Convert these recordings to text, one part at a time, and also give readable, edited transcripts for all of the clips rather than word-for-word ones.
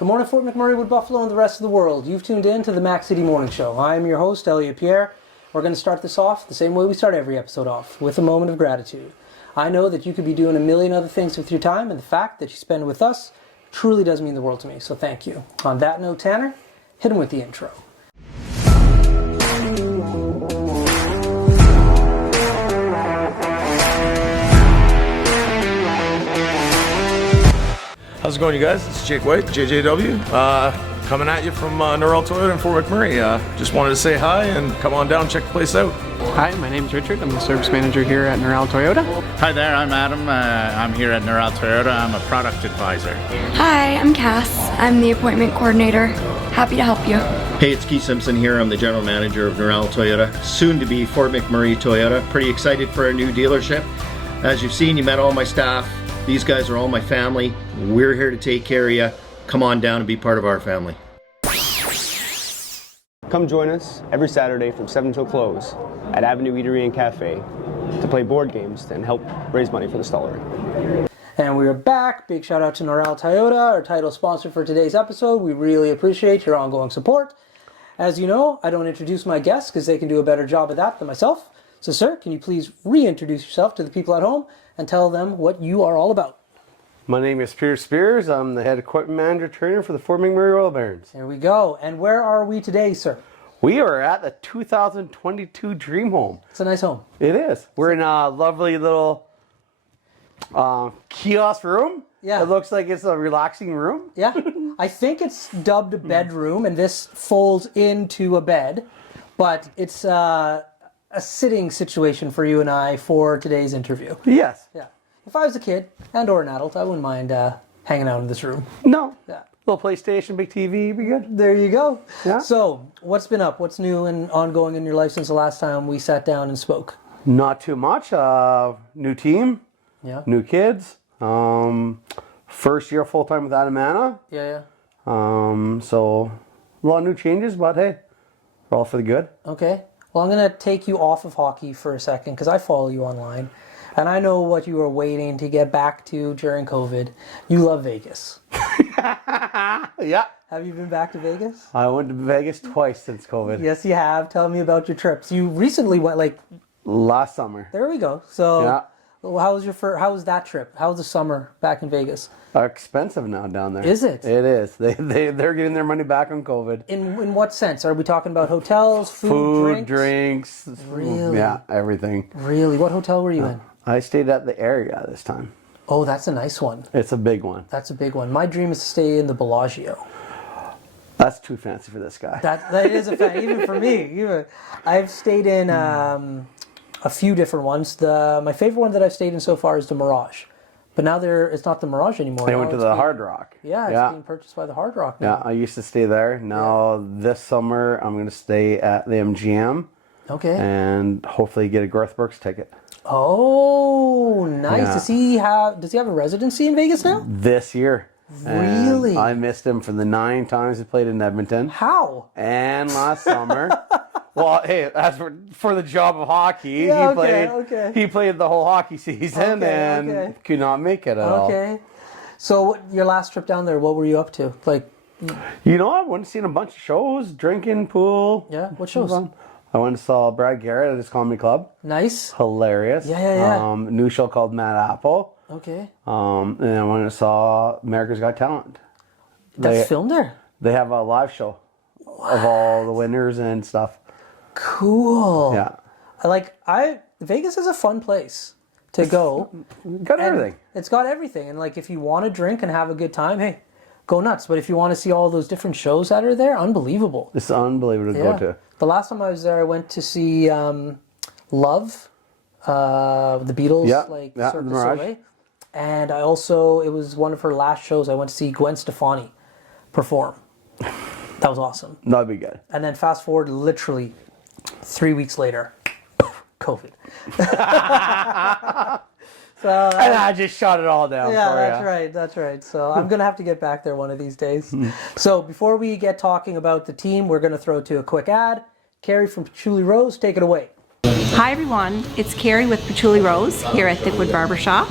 Good morning, Fort McMurray, Wood Buffalo, and the rest of the world. You've tuned in to the Mac City Morning Show. I am your host, Elliot Pierre. We're going to start this off the same way we start every episode off, with a moment of gratitude. I know that you could be doing a million other things with your time, and the fact that you spend it with us truly does mean the world to me, so thank you. On that note, Tanner, hit him with the intro. How's it going, you guys? It's Jake White, JJW, coming at you from Norrell Toyota in Fort McMurray. Just wanted to say hi and come on down, check the place out. Hi, my name's Richard. I'm the service manager here at Norrell Toyota. Hi there, I'm Adam. I'm here at Norrell Toyota. I'm a product advisor. Hi, I'm Cass. I'm the appointment coordinator. Happy to help you. Hey, it's Keith Simpson here. I'm the general manager of Norrell Toyota, soon to be Fort McMurray Toyota. Pretty excited for a new dealership. As you've seen, you met all my staff. These guys are all my family. We're here to take care of you. Come on down and be part of our family. Come join us every Saturday from 7 till close at Avenue Eatery and Cafe to play board games and help raise money for the Stollery. And we're back. Big shout out to Norrell Toyota, our title sponsor for today's episode. We really appreciate your ongoing support. As you know, I don't introduce my guests because they can do a better job of that than myself. So, sir, can you please reintroduce yourself to the people at home and tell them what you are all about? My name is Pete Spiers. I'm the head equipment manager trainer for the Fort McMurray Oil Barons. There we go. And where are we today, sir? We are at the 2022 Dream Home. It's a nice home. It is. We're in a lovely little kiosk room. Yeah. It looks like it's a relaxing room. Yeah. I think it's dubbed a bedroom, and this folds into a bed. But it's a sitting situation for you and I for today's interview. Yes. Yeah. If I was a kid and or an adult, I wouldn't mind hanging out in this room. No. Yeah. Little PlayStation, big TV, be good. There you go. Yeah. So, what's been up? What's new and ongoing in your life since the last time we sat down and spoke? Not too much. New team. Yeah. New kids. First year full time with Adam Anna. Yeah. So a lot of new changes, but hey, we're all for the good. Okay. Well, I'm going to take you off of hockey for a second because I follow you online. And I know what you were waiting to get back to during COVID. You love Vegas. Yeah. Have you been back to Vegas? I went to Vegas twice since COVID. Yes, you have. Tell me about your trips. You recently went Last summer. There we go. So, Yeah. how was that trip? How was the summer back in Vegas? Expensive now down there. Is it? It is. They're getting their money back on COVID. In what sense? Are we talking about hotels, food, drinks? Really? Yeah, everything. Really? What hotel were you in? I stayed at the area this time. Oh, that's a nice one. It's a big one. That's a big one. My dream is to stay in the Bellagio. That's too fancy for this guy. That is a fan, even for me. I've stayed in a few different ones. My favorite one that I've stayed in so far is the Mirage. But now it's not the Mirage anymore. They went to the Hard Rock. Yeah, it's being purchased by the Hard Rock now. Yeah, I used to stay there. Now this summer I'm going to stay at the MGM. Okay. And hopefully get a Garth Brooks ticket. Oh, nice. Yeah. Does he have a residency in Vegas now? This year. Really? And I missed him for the 9 times he played in Edmonton. How? And last summer. Well, hey, as for the job of hockey, he played the whole hockey season and could not make it at all. Okay. So your last trip down there, what were you up to? I went and seen a bunch of shows, drinking, pool. Yeah, what shows? I went and saw Brad Garrett at his comedy club. Nice. Hilarious. Yeah. New show called Mad Apple. Okay. And I went and saw America's Got Talent. That's filmed there? They have a live show of all the winners and stuff. Cool. Yeah. Vegas is a fun place to go. Got everything. It's got everything. And if you want to drink and have a good time, hey, go nuts. But if you want to see all those different shows that are there, unbelievable. It's unbelievable to go to. The last time I was there, I went to see Love, the Beatles, Cirque du Soleil. And it was one of her last shows. I went to see Gwen Stefani perform. That was awesome. That'd be good. And then fast forward literally 3 weeks later, COVID. And I just shot it all down. Yeah, that's right. So I'm going to have to get back there one of these days. So before we get talking about the team, we're going to throw to a quick ad. Carrie from Patchouli Rose, take it away. Hi everyone, it's Carrie with Patchouli Rose here at Thickwood Barbershop.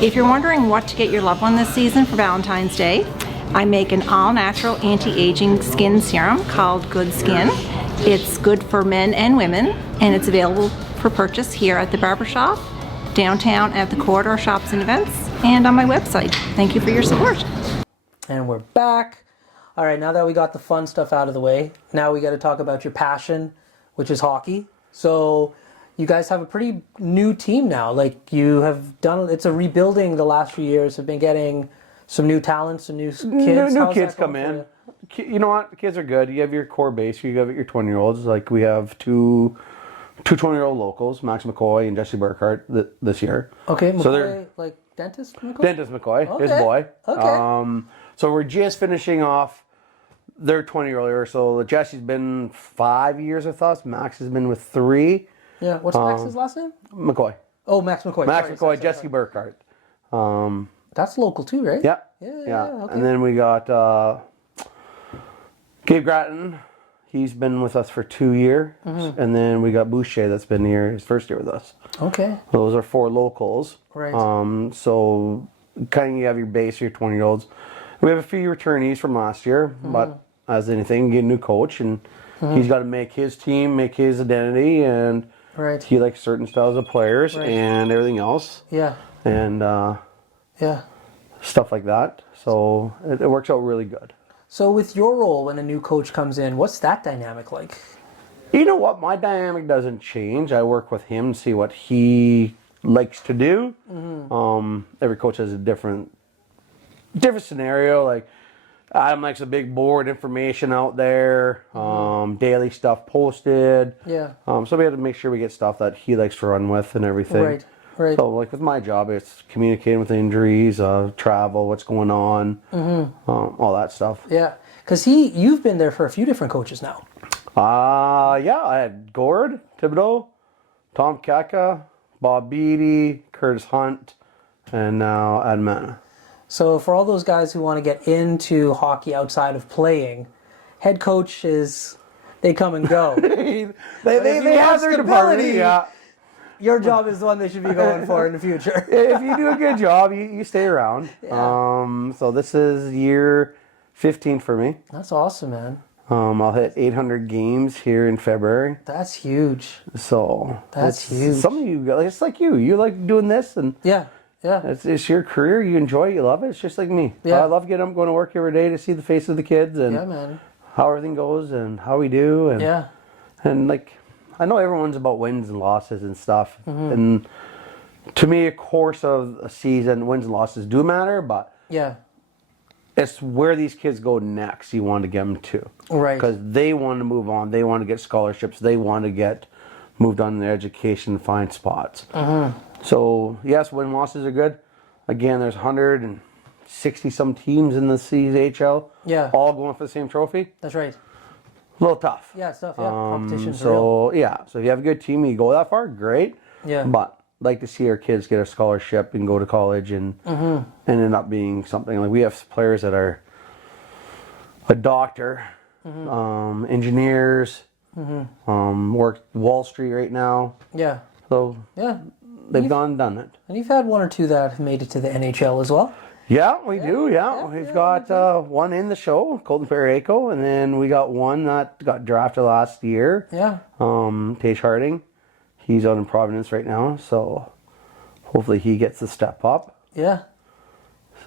If you're wondering what to get your loved one this season for Valentine's Day, I make an all-natural anti-aging skin serum called Good Skin. It's good for men and women, and it's available for purchase here at the barbershop, downtown at the corridor shops and events, and on my website. Thank you for your support. And we're back. All right, now that we got the fun stuff out of the way, now we got to talk about your passion, which is hockey. So you guys have a pretty new team now. Like, you have done, it's a rebuilding the last few years, have been getting some new talents, some new kids. New kids come in. You know what? The kids are good. You have your core base. You have your 20-year-olds. Like, we have two 20-year-old locals, Max McCoy and Jesse Burkhart, this year. Okay, McCoy, so they're like Dentist McCoy? Dentist McCoy, okay. his boy. Okay. So we're just finishing off their 20-year-old. So Jesse's been 5 years with us. Max has been with 3. Yeah. What's Max's last name? McCoy. Oh, Max McCoy. Max McCoy, Jesse Burkhart. That's local too, right? Yeah. Yeah. Okay. And then we got Gabe Gratton. He's been with us for 2 years. Mm-hmm. And then we got Boucher that's been here his first year with us. Okay. Those are 4 locals. Right. So kind of you have your base, your 20-year-olds. We have a few returnees from last year, but as anything, you get a new coach, and he's got to make his team, make his identity, and he likes certain styles of players and everything else. Yeah. And stuff like that. So it works out really good. So with your role when a new coach comes in, what's that dynamic like? You know what? My dynamic doesn't change. I work with him to see what he likes to do. Every coach has a different scenario. Like, Adam likes a big board, information out there, daily stuff posted. Yeah. So we have to make sure we get stuff that he likes to run with and everything. Right. So like with my job, it's communicating with injuries, travel, what's going on, all that stuff. Yeah. Because you've been there for a few different coaches now. Yeah, I had Gord, Thibodeau, Tom Kaka, Bob Beattie, Curtis Hunt, and now Admana. So for all those guys who want to get into hockey outside of playing, head coaches, they come and go. they have their department. Yeah. Your job is the one they should be going for in the future. If you do a good job, you stay around. Yeah. So this is year 15 for me. That's awesome, man. I'll hit 800 games here in February. That's huge. So that's huge. Some of you, it's like you like doing this, and yeah. It's your career. You enjoy it. You love it. It's just like me. Yeah. I love getting up, going to work every day to see the face of the kids and man. how everything goes and how we do. And, and like, I know everyone's about wins and losses and stuff. And to me, a course of a season, wins and losses do matter, but it's where these kids go next you want to get them to. Right. Because they want to move on. They want to get scholarships. They want to get moved on in their education, find spots. So, yes, win losses are good. Again, there's 160 some teams in the CHL. Yeah. All going for the same trophy. That's right. A little tough. Yeah, it's tough. Yeah, competition's real. real. Yeah, so if you have a good team and you go that far, great. Yeah. But I'd like to see our kids get a scholarship and go to college and end up being something. Like, we have players that are a doctor, engineers, work Wall Street right now. Yeah. So they've gone and done it. And you've had 1 or 2 that have made it to the NHL as well. Yeah, we do. Yeah, we've got one in the show, Colton Periaco, and then we got one that got drafted last year. Yeah. Tage Harding. He's out in Providence right now, so hopefully he gets the step up. Yeah.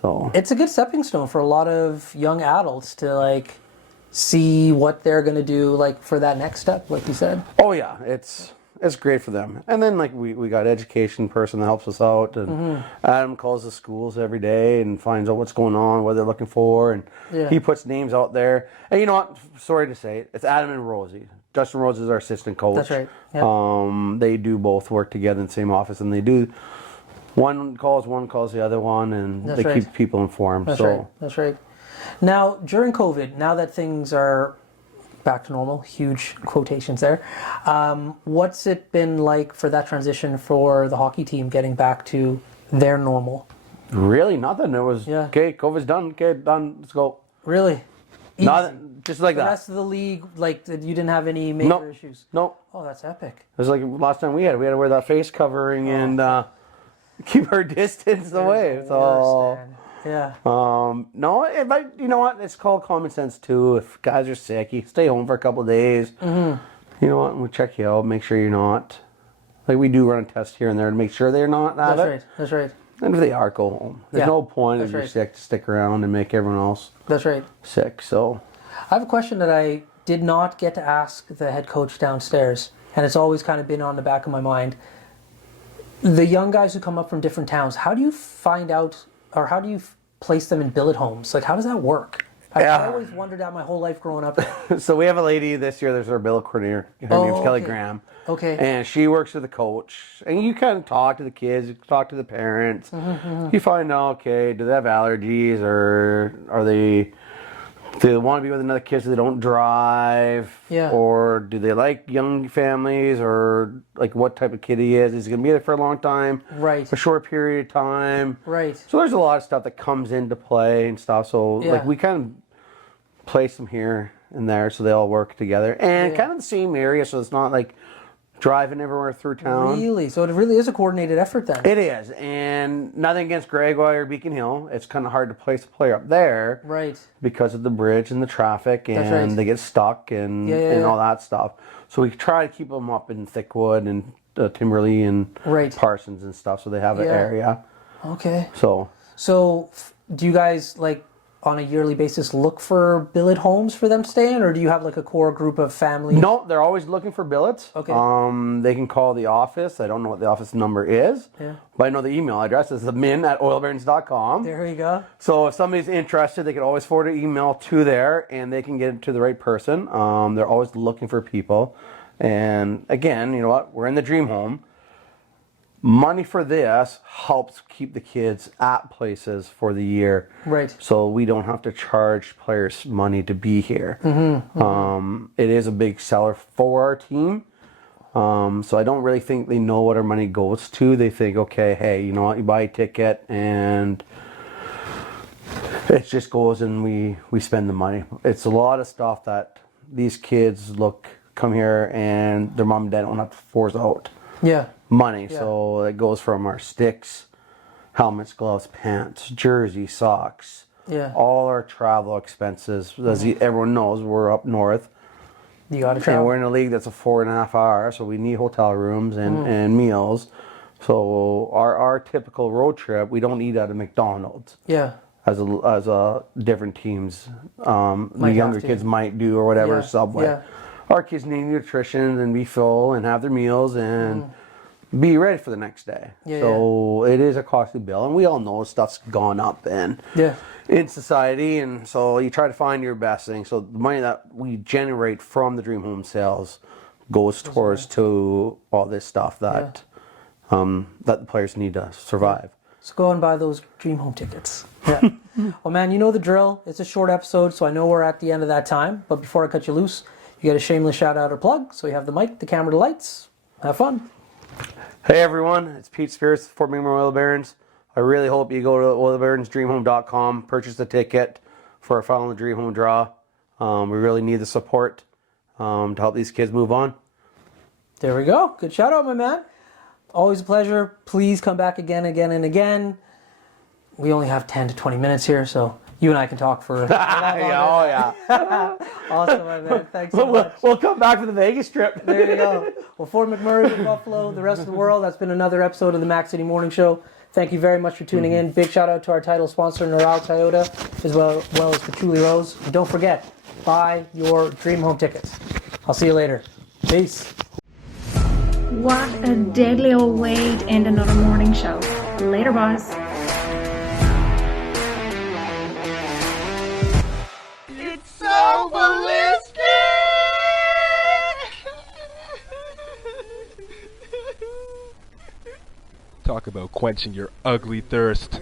So it's a good stepping stone for a lot of young adults to like see what they're going to do like for that next step, like you said. Oh yeah, it's great for them. And then like we got education person that helps us out, and Adam calls the schools every day and finds out what's going on, what they're looking for, and he puts names out there. And you know what? Sorry to say it, it's Adam and Rosie. Justin Rhodes is our assistant coach. That's right. Yep. They do both work together in the same office, and they do one calls the other one, and they keep people informed. That's right. Now during COVID, now that things are back to normal, huge quotations there. What's it been like for that transition for the hockey team getting back to their normal? Really, nothing. It was okay. COVID's done. Okay, done. Let's go. Really? Easy. Nothing. Just like that. The rest of the league, like you didn't have any major issues. Nope. Oh, that's epic. It was like last time we had to wear that face covering and keep our distance away. So Yeah. No, but you know what? It's called common sense too. If guys are sick, you stay home for a couple of days. You know what? We'll check you out, make sure you're not. Like we do run a test here and there to make sure they're not. That's right. That's right. And if they are, go home. There's Yeah, no point if that's you're right. sick to stick around and make everyone else That's right. sick. So I have a question that I did not get to ask the head coach downstairs, and it's always kind of been on the back of my mind. The young guys who come up from different towns, how do you find out, or how do you place them in billet homes? Like, how does that work? I always wondered that my whole life growing up. So we have a lady this year. There's our bill coordinator. Her name's Kelly Graham. Okay. And she works with the coach. And you kind of talk to the kids, you talk to the parents. You find out, okay, do they have allergies, or are they? Do they want to be with another kid so they don't drive? Yeah. Or do they like young families, or like what type of kid he is? Is he going to be there for a long time? Right. A short period of time? Right. So there's a lot of stuff that comes into play and stuff. So Yeah. like we kind of place them here and there so they all work together. And kind of the same area, so it's not like driving everywhere through town. Really? So it really is a coordinated effort then? It is, and nothing against Gregoire or Beacon Hill. It's kind of hard to place a player up there, Right. because of the bridge and the traffic, and That's right. they get stuck and all that stuff. So we try to keep them up in Thickwood and Timberley and Right. Parsons and stuff, so they have an Yeah. area. Okay. So So do you guys, like, on a yearly basis look for billet homes for them to stay in, or do you have like a core group of families? no, they're always looking for billets. Okay. They can call the office. I don't know what the office number is, but I know the email address is themin@oilbarons.com. There you go. So if somebody's interested, they can always forward an email to there, and they can get it to the right person. They're always looking for people. And again, you know what? We're in the dream home. Money for this helps keep the kids at places for the year. Right. So we don't have to charge players money to be here. It is a big seller for our team. So I don't really think they know what our money goes to. They think, okay, hey, you know what? You buy a ticket and it just goes and we spend the money. It's a lot of stuff that these kids come here and their mom and dad don't have to force out Yeah. money. So it goes from our sticks, helmets, gloves, pants, jersey, socks, all our travel expenses. As everyone knows, we're up north. You got to And travel. we're in a league that's a 4.5 hour, so we need hotel rooms and meals. So our typical road trip, we don't eat at a McDonald's. Yeah. As a different teams, the have younger to. kids might do or whatever, Yeah, Subway. yeah. Our kids need nutrition and be full and have their meals and be ready for the next day. Yeah, So it is a costly bill, and we all know stuff's gone up in society, and so you try to find your best thing. So the money that we generate from the Dream Home sales goes towards to all this stuff that that the players need to survive. So go and buy those Dream Home tickets. Yeah. Well, man, you know the drill. It's a short episode, so I know we're at the end of that time. But before I cut you loose, you get a shameless shout out or plug. So you have the mic, the camera, the lights. Have fun. Hey everyone, it's Pete Spiers, Fort McMurray Oil Barons. I really hope you go to oilbaronsdreamhome.com, purchase the ticket for our final Dream Home draw. We really need the support to help these kids move on. There we go. Good shout out, my man. Always a pleasure. Please come back again and again. We only have 10 to 20 minutes here, so you and I can talk for a lot longer. Awesome, my man. Thanks so much. We'll come back for the Vegas trip. There you go. Well, Fort McMurray, with Buffalo, the rest of the world, that's been another episode of the Mac City Morning Show. Thank you very much for tuning in. Big shout out to our title sponsor, Neural Toyota, as well as Patchouli Rose. And don't forget, buy your Dream Home tickets. I'll see you later. Peace. What a deadly old way to end another morning show. Later, boys. It's so ballistic! Talk about quenching your ugly thirst.